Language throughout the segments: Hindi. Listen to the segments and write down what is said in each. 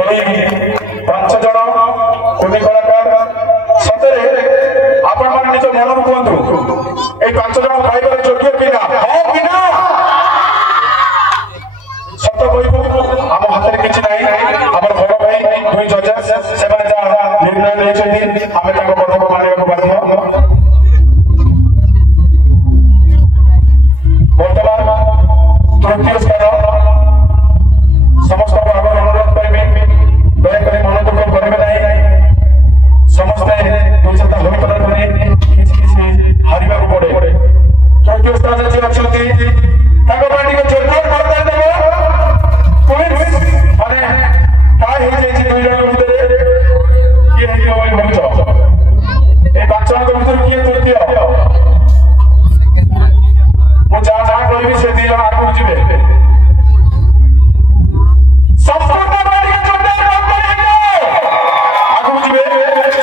ପାଞ୍ଚ ଜଣ କୁନି କଳାକାର ସତରେ ଆପଣ ମାନେ ନିଜ ମନରୁ କୁହନ୍ତୁ ଏଇ ପାଞ୍ଚ ଜଣ ପାଇବାର ଯୋଗ୍ୟ କିନା ହଁ କିନା ସତ କହିବୁ ଆମ ହାତରେ କିଛି ନାହିଁ ଆମର ବଡ ଭାଇ ଦୁଇ ଜଜେସ୍ ସେମାନେ ଯାହା ନିର୍ଣ୍ଣୟ ନେଇଛନ୍ତି ଆମେ ତାଙ୍କ କଥାକୁ ମାନିବାକୁ ବାଧ୍ୟ ବର୍ତ୍ତମାନ ତୃତୀୟ ସ୍ଥାନ ସମସ୍ତଙ୍କୁ ଆଗର ଅନୁରୋଧ କରିବି ଦୟାକରି ମନ ଦୁଃଖ କରିବେ ନାହିଁ ସମସ୍ତେ ଦୁଇଚେତା ହୋଇପାରନ୍ତି କିଛି କିଛି ହାରିବାକୁ ପଡେ ତୃତୀୟ ସ୍ଥାନରେ ଯିଏ ଅଛନ୍ତି ତାଙ୍କ ପାଇଁ ଟିକେ ଜୋରଦାର କରିଦେବ ମାନେ କାହା ହେଇଯାଇଛି ଦୁଇ ଜଣଙ୍କ ଭିତରେ କିଏ ହେଇଯିବ ବୋଲି ଭାବୁଛ এই ପାଞ୍ଚ ଜଣଙ୍କ ଭିତରୁ କିଏ ତୃତୀୟ ମୁଁ ଯାହା ଯାହା କହିବି ସେ ଦୁଇ ଜଣ ଆଗକୁ ଯିବେ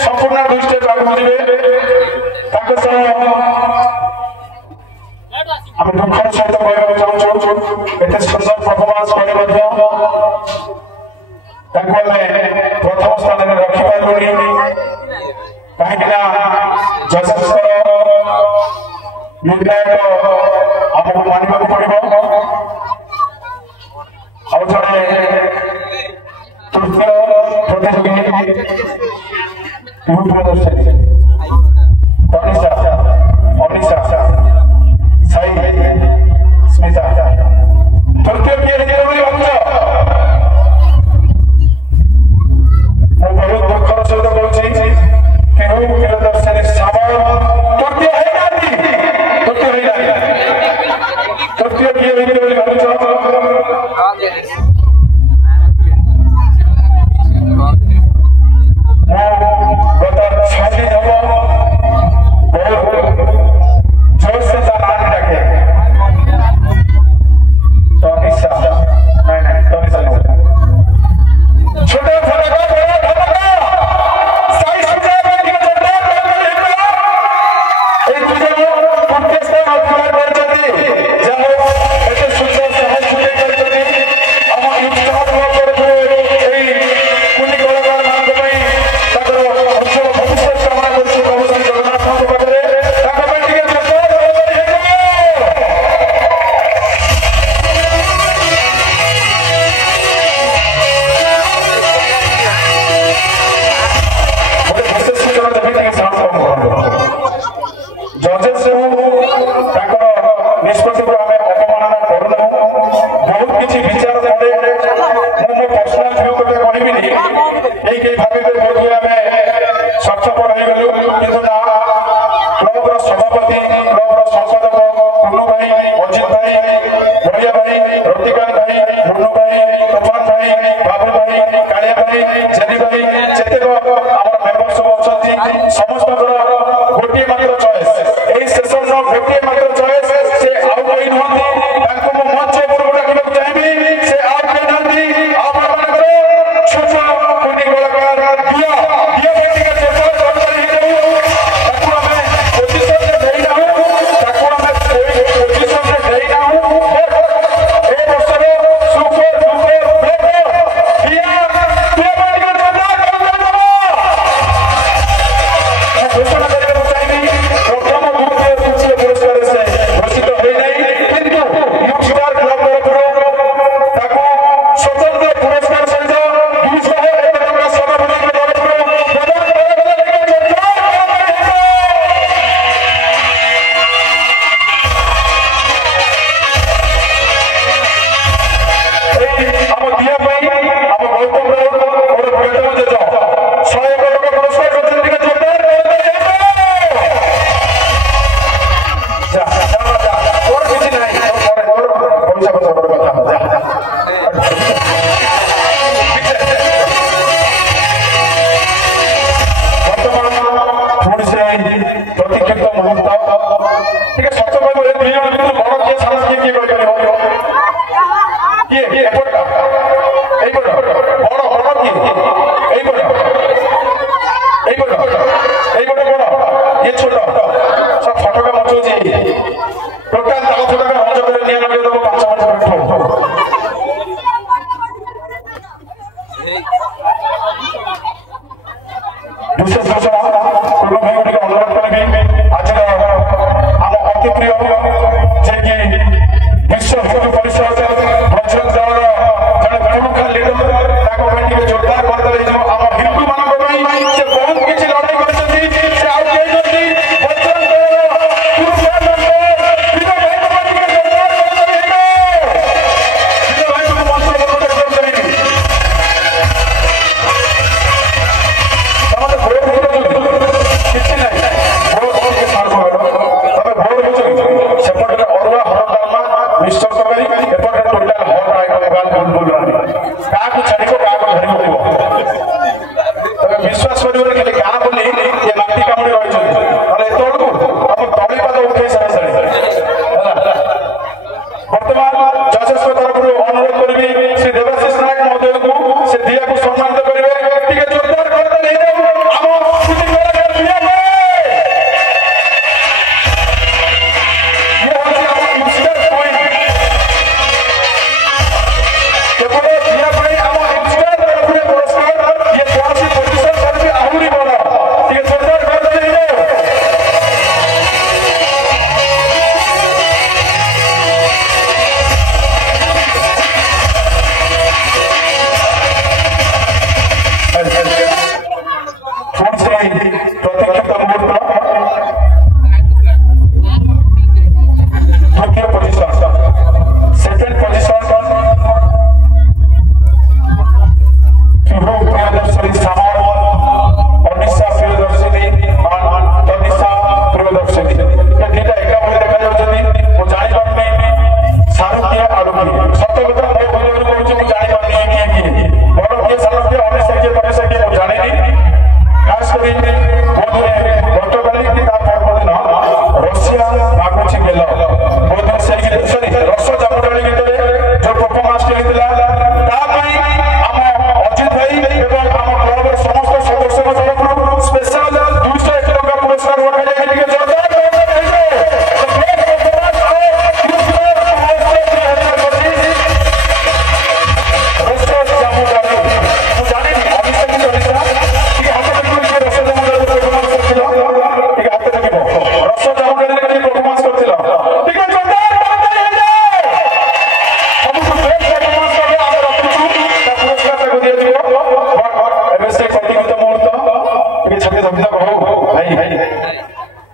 संपूर्ण दुई स्टेप आगे जी आम दुखर सहित कहना चाहूँ एत सुंदर परफॉर्मेंस प्रथम स्थान में रखिपारू कहीं जजेस निर्णय आमको मानवा पड़ो और जड़े तृतीय प्रतियोगी प्रदर्शनी तनिषा अनिशा साई स्मिता तृतीय किए भावुच मैं बहुत दुखर सहित कहूँ प्रियदर्शनी सामल तृतीय तृतीय किए भावुच Hey. विशेष घोषणा पूर्ण भाई गुड़ी अनुरोध करी आज आम अति प्रिय जे विश्व हिंदू परिषद बजरंग दल जड़े प्रमुख लीडर जोरदार करदे आम हिंदू मान बहुत किसी लड़ाई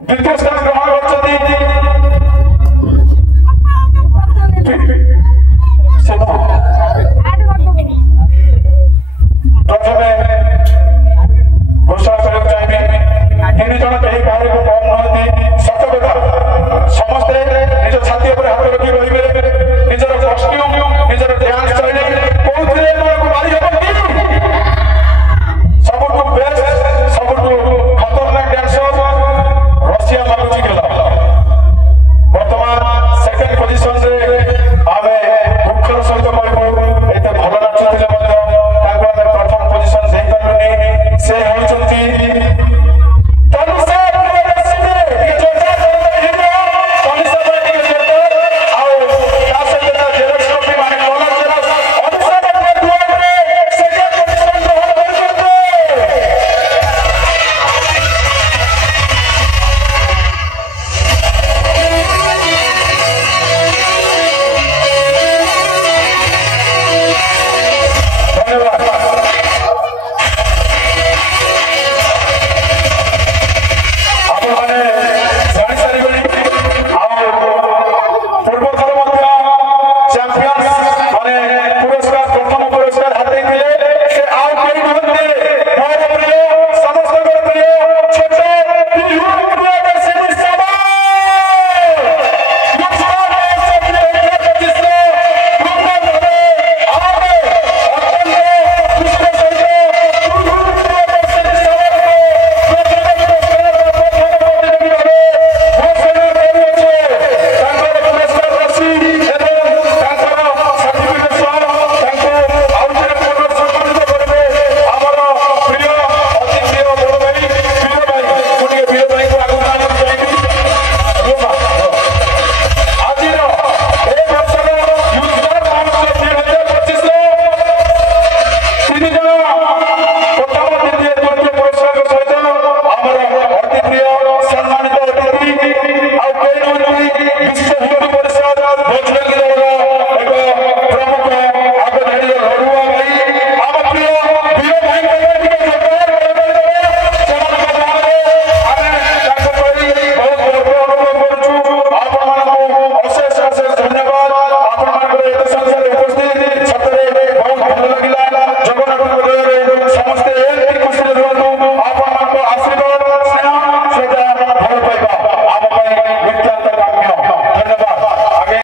द्वितीय